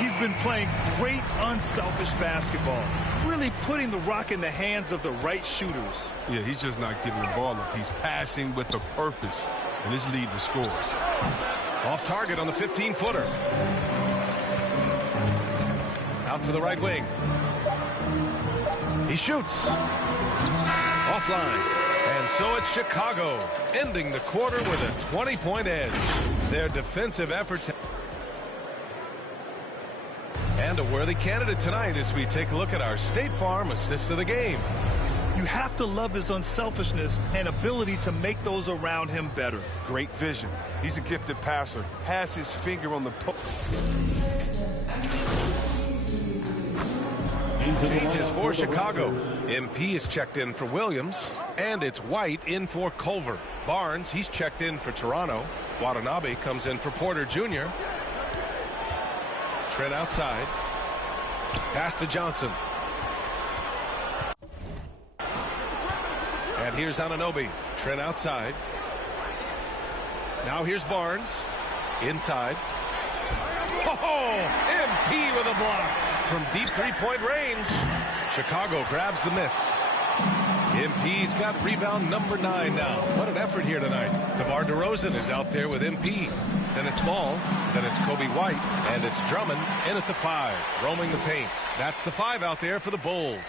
He's been playing great, unselfish basketball. Really putting the rock in the hands of the right shooters. Yeah, he's just not giving the ball up. He's passing with a purpose, and it's leading to scores. Off target on the 15-footer. Out to the right wing. He shoots. Offline. And so it's Chicago, ending the quarter with a 20-point edge. Their defensive efforts. And a worthy candidate tonight as we take a look at our State Farm assist of the game. You have to love his unselfishness and ability to make those around him better. Great vision. He's a gifted passer. Has his finger on the post. Changes for Chicago. MP is checked in for Williams, and it's White in for Culver. Barnes, he's checked in for Toronto. Watanabe comes in for Porter Jr. Trent outside. Pass to Johnson. And here's Anunoby. Trent outside. Now here's Barnes. Inside. Oh, MP with a block. From deep three-point range. Chicago grabs the miss. MP's got rebound number 9 now. What an effort here tonight. DeMar DeRozan is out there with MP. Then it's Ball. Then it's Kobe White. And it's Drummond in at the 5. Roaming the paint. That's the 5 out there for the Bulls.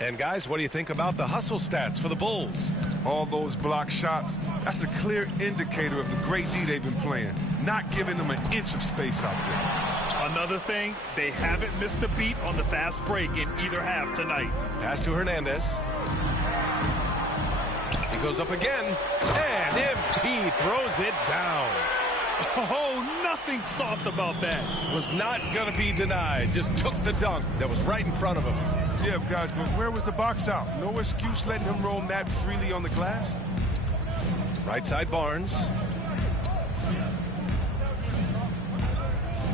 And guys, what do you think about the hustle stats for the Bulls? All those block shots, that's a clear indicator of the great D they've been playing. Not giving them an inch of space out there. Another thing, they haven't missed a beat on the fast break in either half tonight. Pass to Hernandez. He goes up again, and MP throws it down. Oh, nothing soft about that. Was not going to be denied. Just took the dunk that was right in front of him. Yeah, guys, but where was the box out? No excuse letting him roam that freely on the glass. Right side Barnes.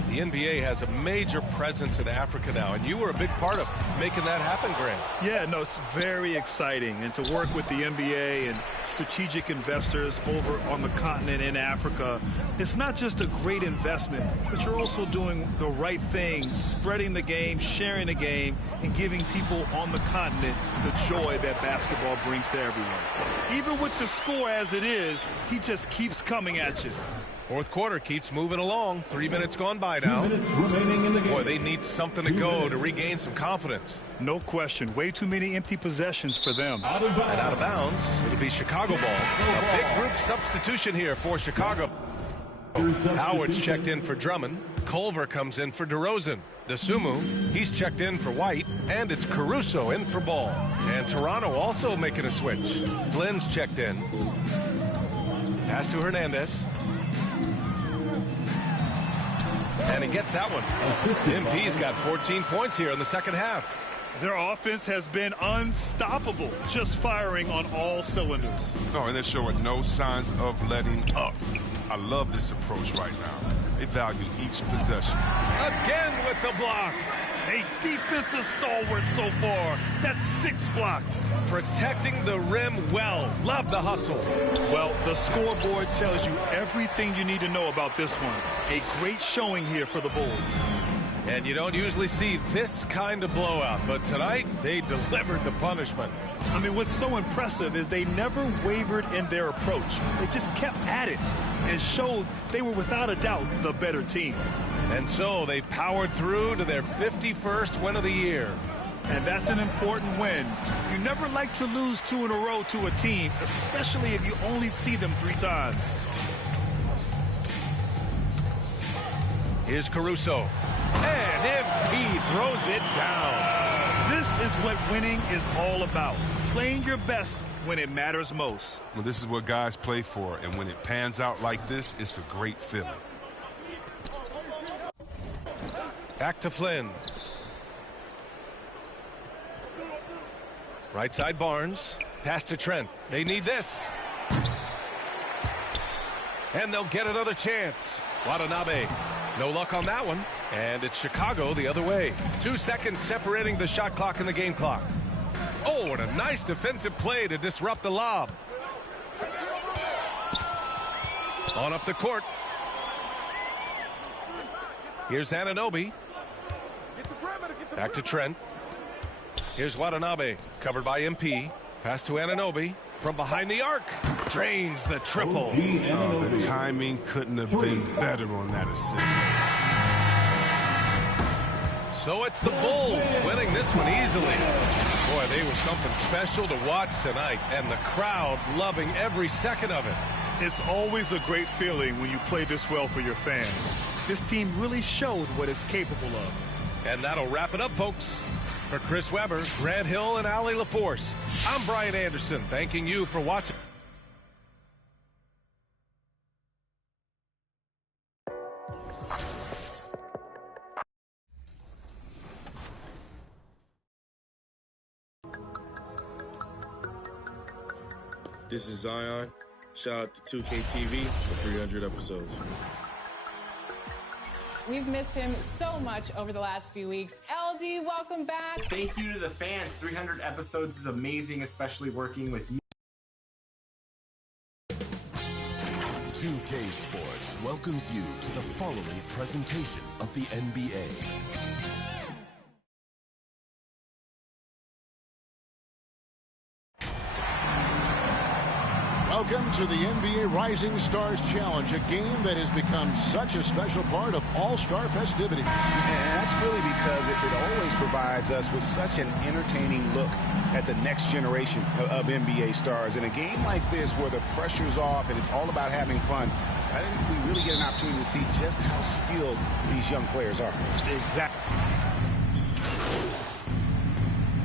The NBA has a major presence in Africa now, and you were a big part of making that happen, Grant. Yeah, no, it's very exciting. And to work with the NBA and strategic investors over on the continent in Africa, it's not just a great investment, but you're also doing the right thing, spreading the game, sharing the game, and giving people on the continent the joy that basketball brings to everyone. Even with the score as it is, he just keeps coming at you. Fourth quarter keeps moving along. 3 minutes gone by now. 2 minutes remaining in the game. Boy, they need something to go to regain some confidence. No question. Way too many empty possessions for them. Out of bounds. It'll be Chicago ball. A big group substitution here for Chicago. Howard's checked in for Drummond. Culver comes in for DeRozan. Dosunmu, he's checked in for White. And it's Caruso in for Ball. And Toronto also making a switch. Flynn's checked in. Pass to Hernandez. And he gets that one. MP's got 14 points here in the second half. Their offense has been unstoppable, just firing on all cylinders. No, and they're showing no signs of letting up. I love this approach right now. They value each possession. Again with the block. A defensive stalwart so far. That's 6 blocks. Protecting the rim well. Love the hustle. Well, the scoreboard tells you everything you need to know about this one. A great showing here for the Bulls. And you don't usually see this kind of blowout, but tonight they delivered the punishment. I mean, what's so impressive is they never wavered in their approach. They just kept at it and showed they were without a doubt the better team. And so they powered through to their 51st win of the year. And that's an important win. You never like to lose 2 in a row to a team, especially if you only see them 3 times. Here's Caruso. And MP throws it down. This is what winning is all about. Playing your best when it matters most. Well, this is what guys play for, and when it pans out like this, it's a great feeling. Back to Flynn. Right side Barnes. Pass to Trent. They need this. And they'll get another chance. Watanabe. No luck on that one. And it's Chicago the other way. 2 seconds separating the shot clock and the game clock. Oh, and a nice defensive play to disrupt the lob. On up the court. Here's Anunoby. Back to Trent. Here's Watanabe. Covered by MP. Pass to Anunoby. From behind the arc. Drains the triple. Oh, the timing couldn't have been better on that assist. So it's the Bulls winning this one easily. Boy, they were something special to watch tonight, and the crowd loving every second of it. It's always a great feeling when you play this well for your fans. This team really showed what it's capable of. And that'll wrap it up, folks. For Chris Webber, Grant Hill, and Allie LaForce, I'm Brian Anderson, thanking you for watching. This is Zion. Shout out to 2K TV for 300 episodes. We've missed him so much over the last few weeks. LD, welcome back. Thank you to the fans. 300 episodes is amazing, especially working with you. 2K Sports welcomes you to the following presentation of the NBA. Welcome to the NBA Rising Stars Challenge, a game that has become such a special part of All-Star festivities. And that's really because it always provides us with such an entertaining look at the next generation of NBA stars. In a game like this where the pressure's off and it's all about having fun, I think we really get an opportunity to see just how skilled these young players are. Exactly.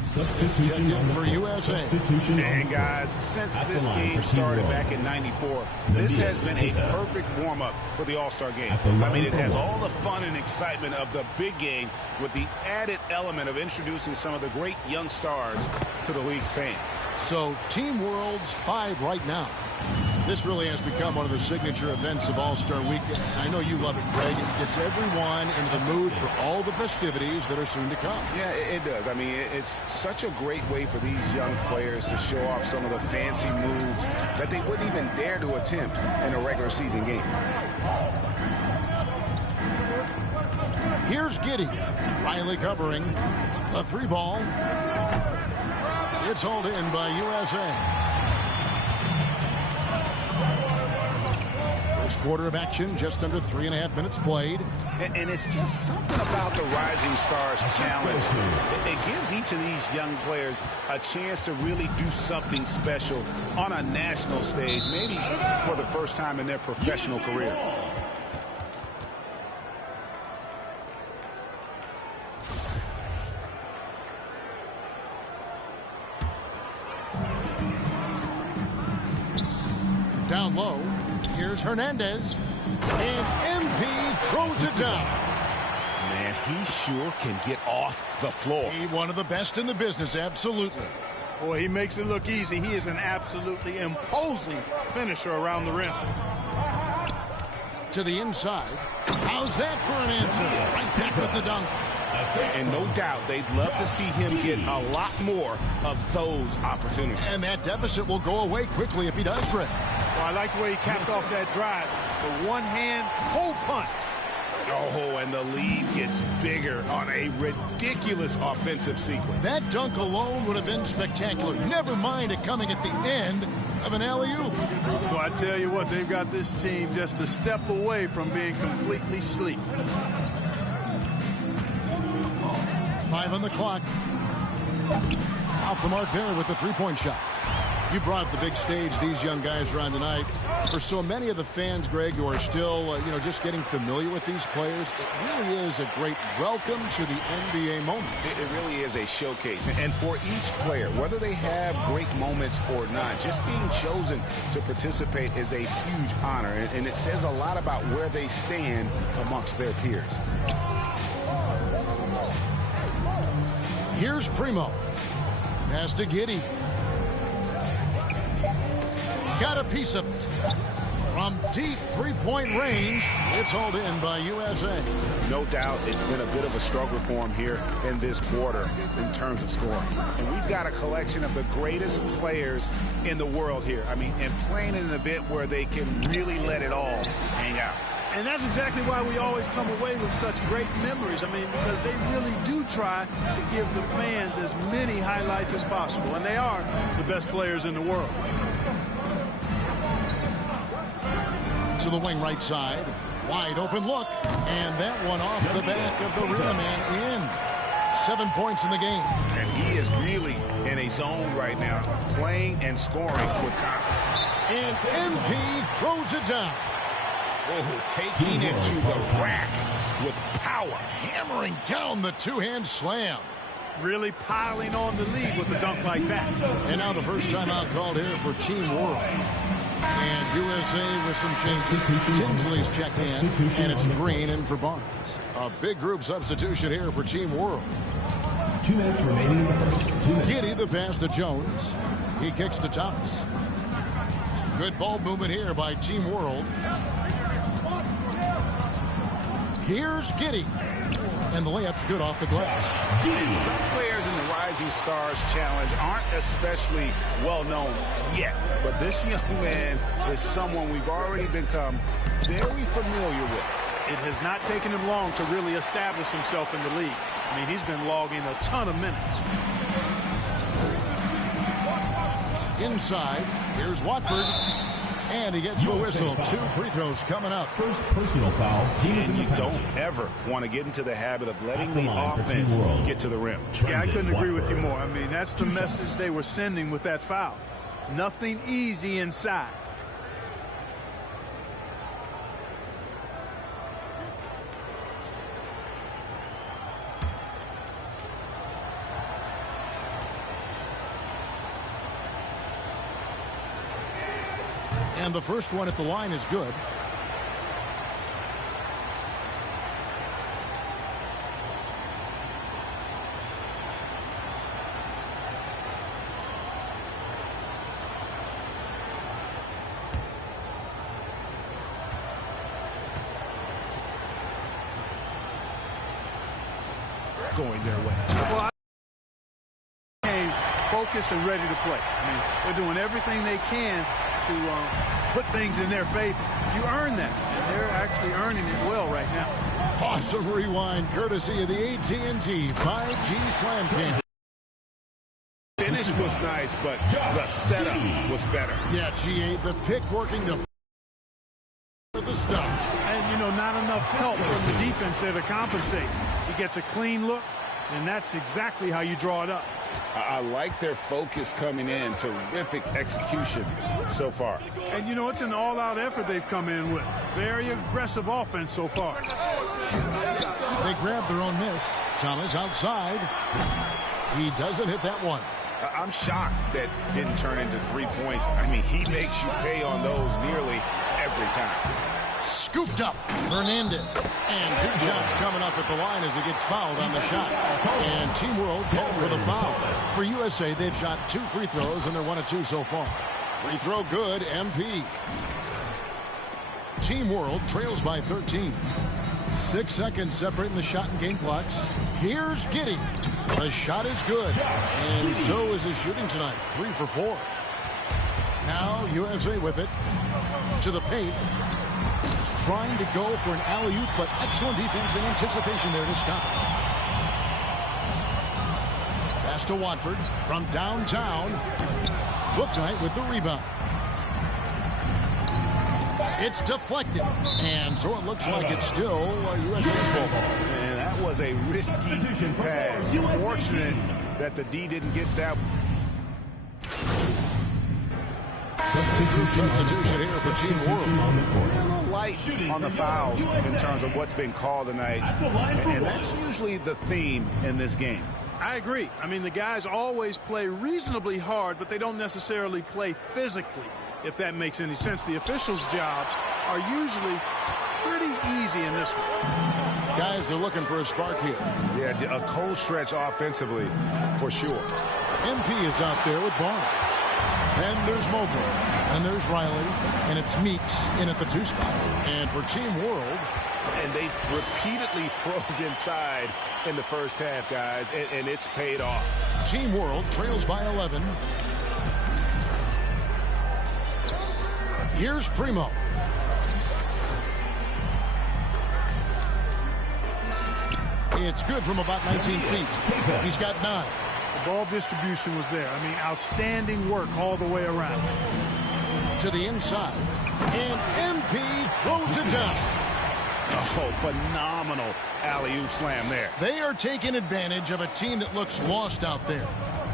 Substitution for USA. And guys, since this game started back in '94, this has been a perfect warm-up for the All-Star game. I mean, it has all the fun and excitement of the big game with the added element of introducing some of the great young stars to the league's fans. So, Team World's 5 right now. This really has become one of the signature events of All-Star Weekend. I know you love it, Greg. It gets everyone into the mood for all the festivities that are soon to come. Yeah, it does. I mean, it's such a great way for these young players to show off some of the fancy moves that they wouldn't even dare to attempt in a regular season game. Here's Giddey. Riley covering. A 3-ball. It's hauled in by USA. Quarter of action, just under 3.5 minutes played. And it's just something about the Rising Stars Challenge. It gives each of these young players a chance to really do something special on a national stage, maybe for the first time in their professional career. Down low. Here's Hernandez, and MP throws it down. Man, he sure can get off the floor. He one of the best in the business, absolutely. Boy, he makes it look easy. He is an absolutely imposing finisher around the rim. To the inside. How's that for an answer? Right back with the dunk. And no doubt they'd love to see him get a lot more of those opportunities. And that deficit will go away quickly if he does, Greg. Well, I like the way he capped off that drive. The one-hand toe punch. Oh, and the lead gets bigger on a ridiculous offensive sequence. That dunk alone would have been spectacular. Never mind it coming at the end of an alley-oop. Well, I tell you what, they've got this team just a step away from being completely asleep. 5 on the clock. Off the mark there with the three-point shot. You brought the big stage these young guys are on tonight. For so many of the fans, Greg, who are still, just getting familiar with these players, it really is a great welcome to the NBA moment. It really is a showcase. And for each player, whether they have great moments or not, just being chosen to participate is a huge honor. And it says a lot about where they stand amongst their peers. Here's Primo. Pass to Giddey. Got a piece of it. From deep three-point range, it's hauled in by USA. No doubt it's been a bit of a struggle for him here in this quarter in terms of scoring. And we've got a collection of the greatest players in the world here. I mean, and playing in an event where they can really let it all hang out. And that's exactly why we always come away with such great memories. I mean, because they really do try to give the fans as many highlights as possible. And they are the best players in the world. To the wing right side. Wide open look. And that one off the back of the rim and in. 7 points in the game. And he is really in a zone right now, playing and scoring with confidence. And MP throws it down. Oh, taking it to the rack with power. Hammering down the two-hand slam. Really piling on the lead with a dunk like that. And now the first timeout called here for Team World. And USA with some changes. Tinsley's checked in, and it's Green in for Barnes. A big group substitution here for Team World. 2 minutes remaining in the first. 2 minutes. Giddey, the pass to Jones. He kicks to Thomas. Good ball movement here by Team World. Here's Giddey. And the layup's good off the glass. And some players in the Rising Stars Challenge aren't especially well known yet. But this young man is someone we've already become very familiar with. It has not taken him long to really establish himself in the league. I mean, he's been logging a ton of minutes. Inside, here's Watford. And he gets the whistle. 2 free throws coming up. First personal foul. And you don't ever want to get into the habit of letting the offense get to the rim. Yeah, I couldn't agree with you more. I mean, that's the message they were sending with that foul. Nothing easy inside. And the first one at the line is good. Going their way. Well, focused and ready to play. I mean, they're doing everything they can to put things in their favor. You earn that, and they're actually earning it well right now. Awesome rewind, courtesy of the AT&T 5G Slam Cam. Finish was nice, but the setup was better. Yeah, G8, the pick working the stuff. And, you know, not enough help from the defense there to compensate. He gets a clean look, and that's exactly how you draw it up. I like their focus coming in. Terrific execution so far. And, you know, it's an all-out effort they've come in with. Very aggressive offense so far. They grab their own miss. Thomas outside. He doesn't hit that one. I'm shocked that didn't turn into 3 points. I mean, he makes you pay on those nearly every time. Scooped up, Hernandez. And 2 shots coming up at the line as he gets fouled on the shot. And Team World called for the foul. For USA, they've shot 2 free throws, and they're 1 of 2 so far. Free throw good, MP. Team World trails by 13. 6 seconds separating the shot and game clocks. Here's Giddey. The shot is good. And so is his shooting tonight. 3 for 4. Now USA with it. To the paint. Trying to go for an alley-oop, but excellent defense and anticipation there to stop. Pass to Watford from downtown. Booknight with the rebound. It's deflected. And so it looks like it's still USA's fault. And that was a risky pass. Fortunate that the D didn't get that. Substitution here for Team World. A little light on the fouls in terms of what's been called tonight. And that's usually the theme in this game. I agree. I mean, the guys always play reasonably hard, but they don't necessarily play physically, if that makes any sense. The officials' jobs are usually pretty easy in this one. Guys are looking for a spark here. Yeah, a cold stretch offensively, for sure. MP is out there with Barnes. And there's Mobley. And there's Riley. And it's Meeks in at the 2 spot. And for Team World. And they've repeatedly probed inside in the first half, guys, and it's paid off. Team World trails by 11. Here's Primo. It's good from about 19 feet. He's got 9. The ball distribution was there. I mean, outstanding work all the way around. To the inside. And MP throws it down. Oh, phenomenal alley-oop slam there. They are taking advantage of a team that looks lost out there.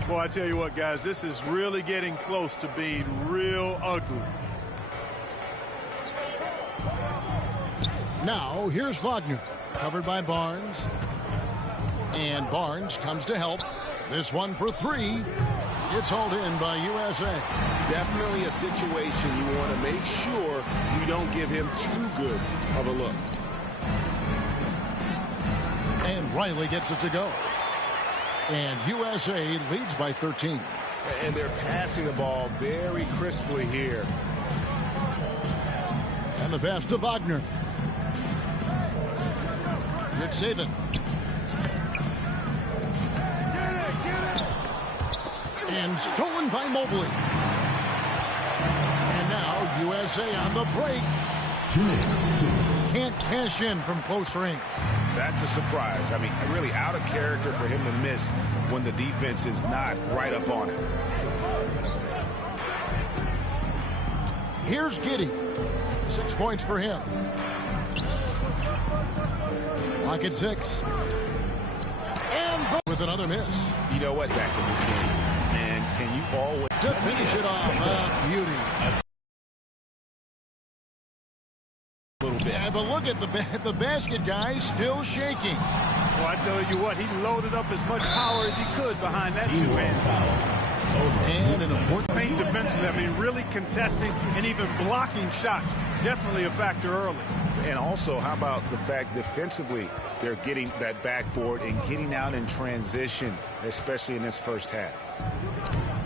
Boy, I tell you what, guys, this is really getting close to being real ugly. Now, here's Wagner, covered by Barnes. And Barnes comes to help. This one for 3. It's hauled in by USA. Definitely a situation you want to make sure you don't give him too good of a look. And Riley gets it to go. And USA leads by 13. And they're passing the ball very crisply here. And the pass to Wagner. It's Saban. And stolen by Mobley. And now USA on the break. 2 minutes. Can't cash in from close range. That's a surprise. I mean, really out of character for him to miss when the defense is not right up on it. Here's Giddey. 6 points for him. Lock at 6. And with another miss. You know what, back in this game, man, can you always... To finish it off, beauty. A little bit. Yeah, but look at the basket, guys, still shaking. Well, I tell you what, he loaded up as much power as he could behind that 2-man. And an important paint defensively. I mean, really contesting and even blocking shots. Definitely a factor early. And also, how about the fact defensively, they're getting that backboard and getting out in transition, especially in this first half.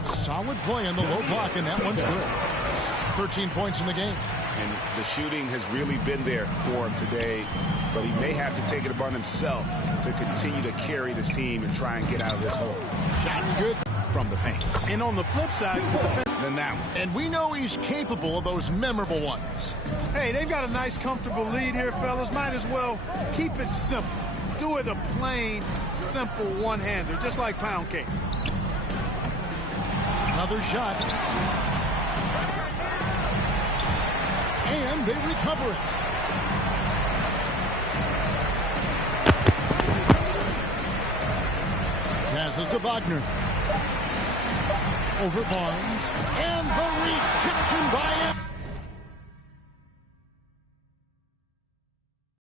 Solid play on the low block, and that one's good. 13 points in the game. And the shooting has really been there for him today, but he may have to take it upon himself to continue to carry this team and try and get out of this hole. Shots good from the paint. And on the flip side, then that one. And we know he's capable of those memorable ones. Hey, they've got a nice, comfortable lead here, fellas. Might as well keep it simple. Do it a plain, simple one-hander, just like pound cake. Another shot. And they recover it. Passes to Wagner. Over Barnes. And the rejection by him.